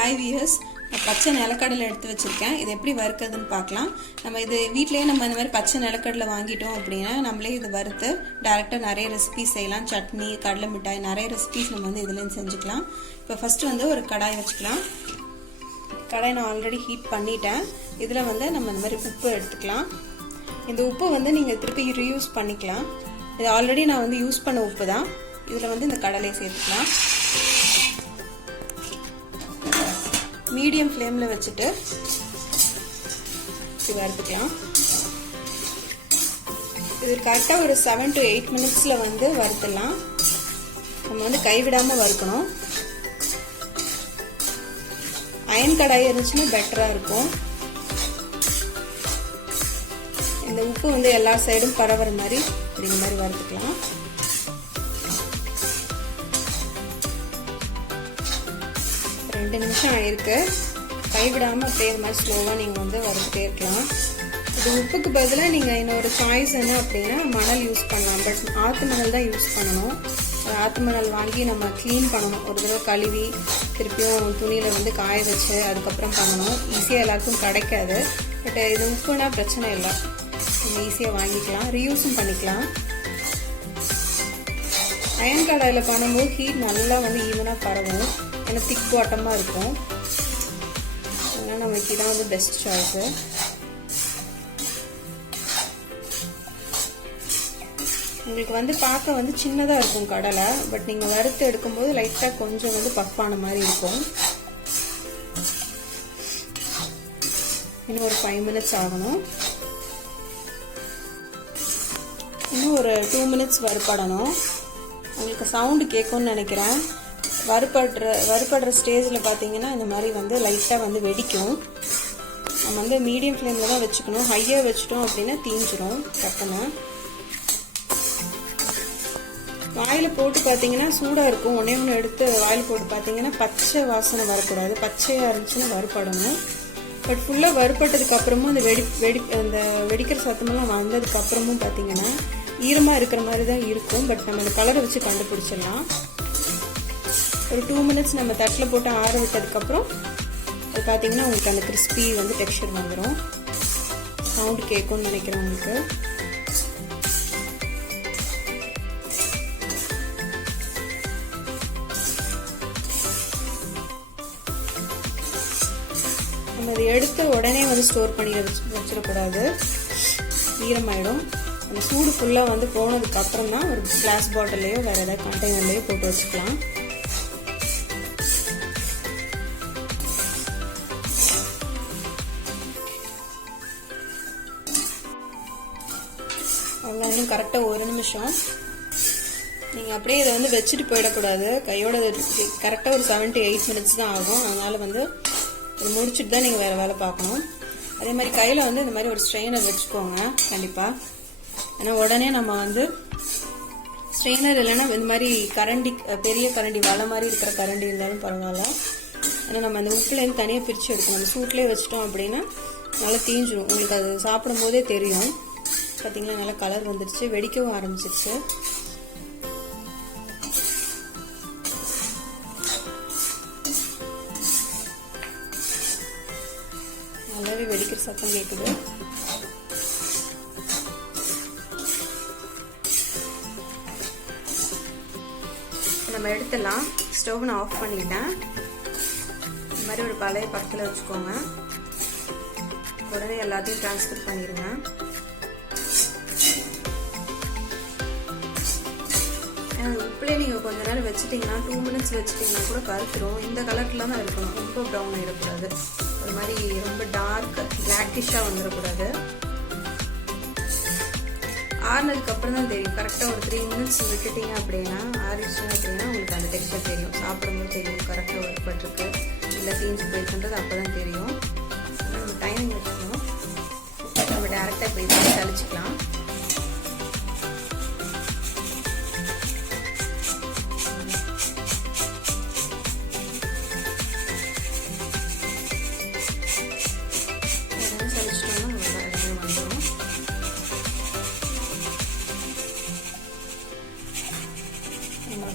Hi viewers, நான் பச்சை நிலக்கடலை எடுத்து வச்சுருக்கேன். இது எப்படி வறுக்கிறதுன்னு பார்க்கலாம். நம்ம இது வீட்டிலேயே நம்ம இந்த மாதிரி பச்சை நிலக்கடலை வாங்கிட்டோம் அப்படின்னா நம்மளே இது வறுத்து டேரெக்டாக நிறைய ரெசிபிஸ் செய்யலாம். சட்னி, கடலை மிட்டாய், நிறைய ரெசிபிஸ் நம்ம வந்து இதுலேருந்து செஞ்சுக்கலாம். இப்போ ஃபஸ்ட்டு வந்து ஒரு கடாய் வச்சுக்கலாம். கடாய் நான் ஆல்ரெடி ஹீட் பண்ணிட்டேன். இதில் வந்து நம்ம இந்த மாதிரி உப்பு எடுத்துக்கலாம். இந்த உப்பு வந்து நீங்கள் திருப்பி ரீயூஸ் பண்ணிக்கலாம். இது ஆல்ரெடி நான் வந்து யூஸ் பண்ண உப்பு தான். இதில் வந்து இந்த கடலையை சேர்த்துக்கலாம். மீடியம் ஃப்ளேமில் வச்சுட்டு இது வறுத்துக்கலாம். இது கரெக்டாக ஒரு 7 to 8 மினிட்ஸில் வந்து வறுத்துடலாம். நம்ம வந்து கைவிடாமல் வறுக்கணும். அயன் கடாய் இருந்துச்சுன்னா பெட்டராக இருக்கும். இந்த உப்பு வந்து எல்லா சைடும் பரவுற மாதிரி இந்த மாதிரி வறுத்துக்கலாம். 2 நிமிஷம் ஆயிருக்கு. கைவிடாமல் அப்படியே மாதிரி ஸ்லோவாக நீங்கள் வந்து வறுத்துட்டே இருக்கலாம். இது உப்புக்கு பதிலாக நீங்கள் இன்னொரு சாய்ஸ் என்ன அப்படின்னா மணல் யூஸ் பண்ணலாம். பட் ஆற்று மணல் தான் யூஸ் பண்ணணும். ஆற்று மணல் வாங்கி நம்ம க்ளீன் பண்ணணும். ஒரு தடவை கழுவி திருப்பியும் துணியில் வந்து காய வச்சு அதுக்கப்புறம் பண்ணணும். ஈஸியாக எல்லாருக்கும் கிடைக்காது. பட் இது உப்புனா பிரச்சனை இல்லை, நம்ம ஈஸியாக வாங்கிக்கலாம், ரீயூஸும் பண்ணிக்கலாம். அயன் கடாயில் பண்ணும்போது ஹீட் நல்லா வந்து ஈவனாக பரவும். ஏன்னா திக் பாட்டமாக இருக்கும். அதனால் நமக்கு இதான் வந்து பெஸ்ட் சாய்ஸு. உங்களுக்கு வந்து பார்க்க வந்து சின்னதாக இருக்கும் கடலை. பட் நீங்கள் வறுத்து எடுக்கும்போது லைட்டாக கொஞ்சம் வந்து பஃப்பான மாதிரி இருக்கும். இன்னும் ஒரு 5 மினிட்ஸ் ஆகணும். இன்னும் ஒரு 2 மினிட்ஸ் வறுப்படணும். உங்களுக்கு சவுண்டு கேட்கும்னு நினைக்கிறேன். வறுபடுற ஸ்டேஜில் பார்த்தீங்கன்னா இந்த மாதிரி வந்து லைட்டாக வந்து வெடிக்கும். நம்ம வந்து மீடியம் ஃப்ளேமில் தான் வச்சுக்கணும். ஹையாக வச்சுட்டோம் அப்படின்னா தீஞ்சிரும் டக்குன்னு. வாயில் போட்டு பார்த்தீங்கன்னா சூடாக இருக்கும். ஒன்றே ஒன்று எடுத்து வாயில் போட்டு பார்த்தீங்கன்னா பச்சை வாசனை வரக்கூடாது. பச்சையாக இருந்துச்சுன்னா வறுப்படணும். பட் ஃபுல்லாக வறுப்பட்டதுக்கு அப்புறமும் அந்த அந்த வெடிக்கிற சத்தமெல்லாம் வந்ததுக்கு அப்புறமும் பார்த்தீங்கன்னா ஈரமாக இருக்கிற மாதிரி தான் இருக்கும். பட் நம்ம அந்த கலரை வச்சு கண்டுபிடிச்சிடலாம். ஒரு 2 மினிட்ஸ் நம்ம தட்டில் போட்டு ஆற விட்டதுக்கப்புறம் அது பார்த்தீங்கன்னா உங்களுக்கு அந்த கிறிஸ்பி வந்து டெக்ஸ்சர் வந்துடும். சவுண்டு கேட்கும்னு நினைக்கிறேன் உங்களுக்கு. நம்ம அதை எடுத்து உடனே வந்து ஸ்டோர் பண்ணி வச்சிடக்கூடாது, ஈரமாயிடும். அந்த சூடு ஃபுல்லாக வந்து போனதுக்கு அப்புறம் தான் ஒரு கிளாஸ் பாட்டிலையோ வேறு ஏதாவது கண்டெய்னர்லையோ போட்டு வச்சுக்கலாம். அவ்வளோ இன்னும் கரெக்டாக 1 நிமிஷம். நீங்கள் அப்படியே இதை வந்து வச்சுட்டு போயிடக்கூடாது. கையோட கரெக்டாக ஒரு 7 to 8 மினிட்ஸ் தான் ஆகும். அதனால் வந்து இது முடிச்சுட்டு தான் நீங்கள் வேறு வேலை பார்க்கணும். அதே மாதிரி கையில் வந்து இந்த மாதிரி ஒரு ஸ்ட்ரெயினர் வச்சுக்கோங்க கண்டிப்பாக. ஏன்னா உடனே நம்ம வந்து ஸ்ட்ரெயினர் இல்லைன்னா இந்த மாதிரி கரண்டி, பெரிய கரண்டி, வலை மாதிரி இருக்கிற கரண்டி இருந்தாலும் பரவாயில்ல. ஏன்னா நம்ம அந்த உப்புலேருந்து தனியாக பிரித்து எடுக்கணும். நம்ம சூட்லேயே வச்சிட்டோம் அப்படின்னா நல்லா தீஞ்சிடும். உங்களுக்கு அது சாப்பிடும் போதே தெரியும். பார்த்தீங்கன்னா நல்லா கலர் வந்துடுச்சு, வெடிக்கவும் ஆரம்பிச்சிருச்சு. நல்லாவே வெடிக்கிற சத்தம் கேட்குது. நம்ம எடுத்துடலாம். ஸ்டவ் நான் ஆஃப் பண்ணிட்டேன். இந்த மாதிரி ஒரு பழைய பக்கத்தில் வச்சுக்கோங்க. உடனே எல்லாத்தையும் ட்ரான்ஸ்ஃபர் பண்ணிடுங்க. உப்புலேயே நீங்கள் கொஞ்ச நேரம் வச்சுட்டிங்கன்னா 2 மினிட்ஸ் வச்சுட்டிங்கன்னா கூட கருத்துரும். இந்த கலரில் தான் இருக்கணும். ரொம்ப ப்ரௌன் ஆகிடக்கூடாது. ஒரு மாதிரி ரொம்ப டார்க் பிளாக்கிஷாக வந்துடக்கூடாது. ஆறுனதுக்கு அப்புறம் தான் தெரியும். கரெக்டாக ஒரு 3 மினிட்ஸ் விட்டுட்டிங்க அப்படின்னா ஆறிடுச்சுன்னா அப்படின்னா உங்களுக்கு அந்த டெக்ஸ்சர் தெரியும். சாப்பிடும்போது தெரியும் கரெக்டாக வறுப்பட்டிருக்கு இல்லை தீஞ்சு போயிருக்குன்றது அப்போ தான் தெரியும். நம்ம டைமிங் வச்சுக்கணும். நம்ம டேரெக்டாக போய் தெளிச்சிக்கலாம்.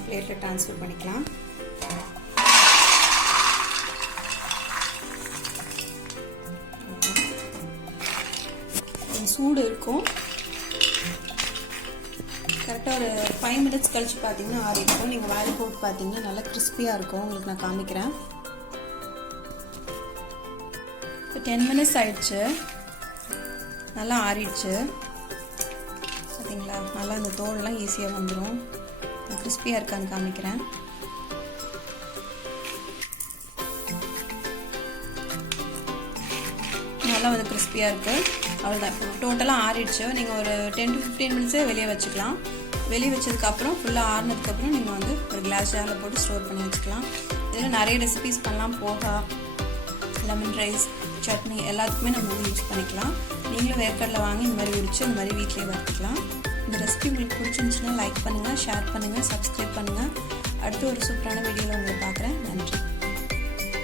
பிளேட்டில் ட்ரான்ஸ்ஃபர் பண்ணிக்கலாம். சூடு இருக்கும். கரெக்டாக ஒரு 5 மினிட்ஸ் கழிச்சு பார்த்தீங்கன்னா ஆறிடும். நீங்கள் வாயில் போட்டு பார்த்தீங்கன்னா நல்லா கிறிஸ்பியாக இருக்கும். உங்களுக்கு நான் காமிக்கிறேன். இப்போ 10 மினிட்ஸ் ஆயிடுச்சு, நல்லா ஆறிடுச்சு. பார்த்தீங்களா, நல்லா அந்த தோலெலாம் ஈஸியாக வந்துடும். நான் கிறிஸ்பியாக இருக்கான்னு காமிக்கிறேன். நல்லா வந்து கிறிஸ்பியாக இருக்குது. அவ்வளோதான். இப்போ டோட்டலாக ஆறிடுச்சு. நீங்கள் ஒரு 10 to 15 மினிட்ஸே வெளியே வச்சுக்கலாம். வெளியே வச்சதுக்கப்புறம் ஃபுல்லாக ஆறினதுக்கப்புறம் நீங்கள் வந்து ஒரு கிளாஸ் ஜாரில் போட்டு ஸ்டோர் பண்ணி வச்சுக்கலாம். இதில் நிறைய ரெசிபீஸ் பண்ணலாம். போகா, லெமன் ரைஸ், சட்னி எல்லாத்துக்குமே நம்ம வந்து யூஸ் பண்ணிக்கலாம். நீங்களும் வேர்க்கடலை வாங்கி இந்த மாதிரி உரிச்சு இந்த மாதிரி வீட்டிலே வறுத்துக்கலாம். இந்த ரெசிபி உங்களுக்கு பிடிச்சிருந்துச்சுன்னா லைக் பண்ணுங்கள், ஷேர் பண்ணுங்கள், சப்ஸ்கிரைப் பண்ணுங்கள். அடுத்து ஒரு சூப்பரான வீடியோவில் உங்களை பார்க்குறேன். நன்றி.